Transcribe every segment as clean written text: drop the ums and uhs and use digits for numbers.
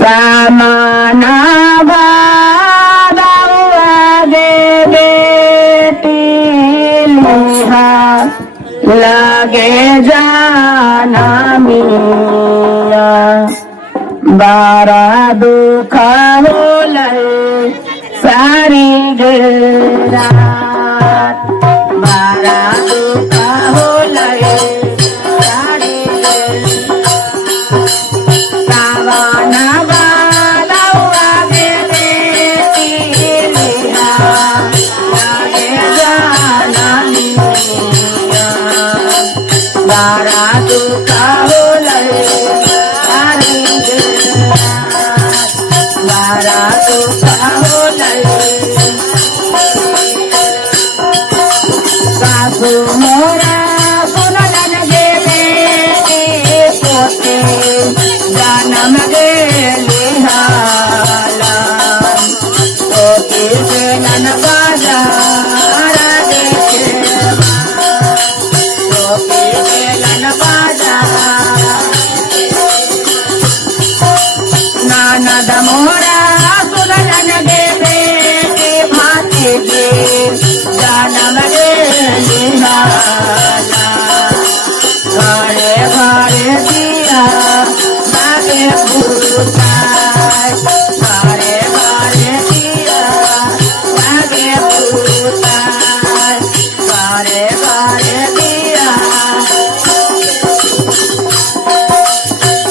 सामाना भादवा दे बेटी लिहा लगे जाना मिया बारा दुख होलय सारी रात बारा दुख होलय सारी सावना बालवा गेले लिहा लगे जाना मिया बारा दुख होलय सारी बारा दुख होलय सासू मोरा सुनलन गेले पोते जन्म गेले हाला पोते जनन बाजार देखे पोते जनन बाजार नानद मोरा सुनलन गेले भाते गे जन्म गेले हाला घरे घरे दिया लागे भूताय घरे घरे दिया लागे भूताय घरे घरे दिया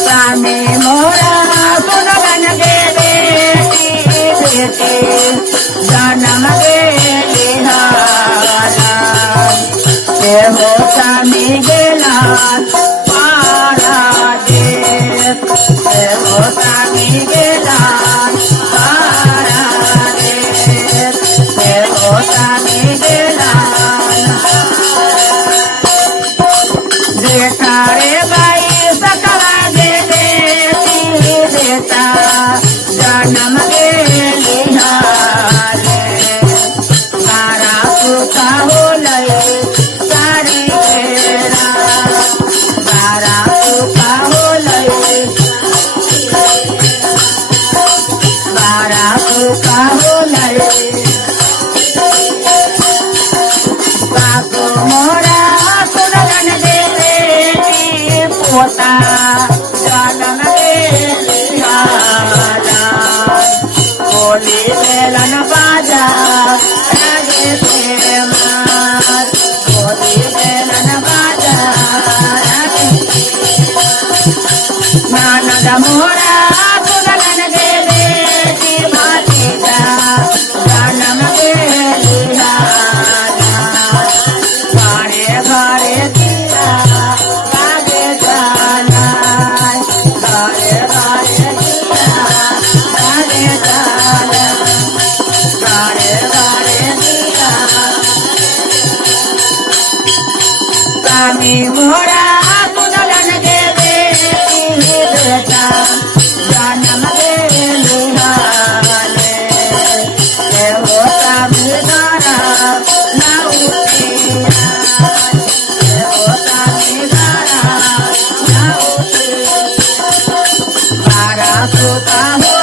स्वामी मोरा सुनलन गेले बेटे जन्म गेले हाला हो स्वामी गेला पारा देत हो स्वामी गेला पारा देत हो स्वामी गेला देता रे बाई सकला गेले देता जन्म गेले हाले सारा सुख होलय सारी सारा सुख होलय सारा सुख होलय सासू मोरा सुनलन गेले पोता जन्म गेले हाला बोली बेलन बाजा लगे प्रेमार बोली बेलन बाजा लगे नानद मोरा सुनलन गेले भातीजा जन्म गेले हाला घरे घरे दिया लागे जाना घरे घरे दिया लागे जाना घरे घरे दिया स्वामी मोरा सुनलन गेले बेटा जन्म गेले हाले हो स्वामी गारा नाउते हो स्वामी गारा नाउते बारा सुख हो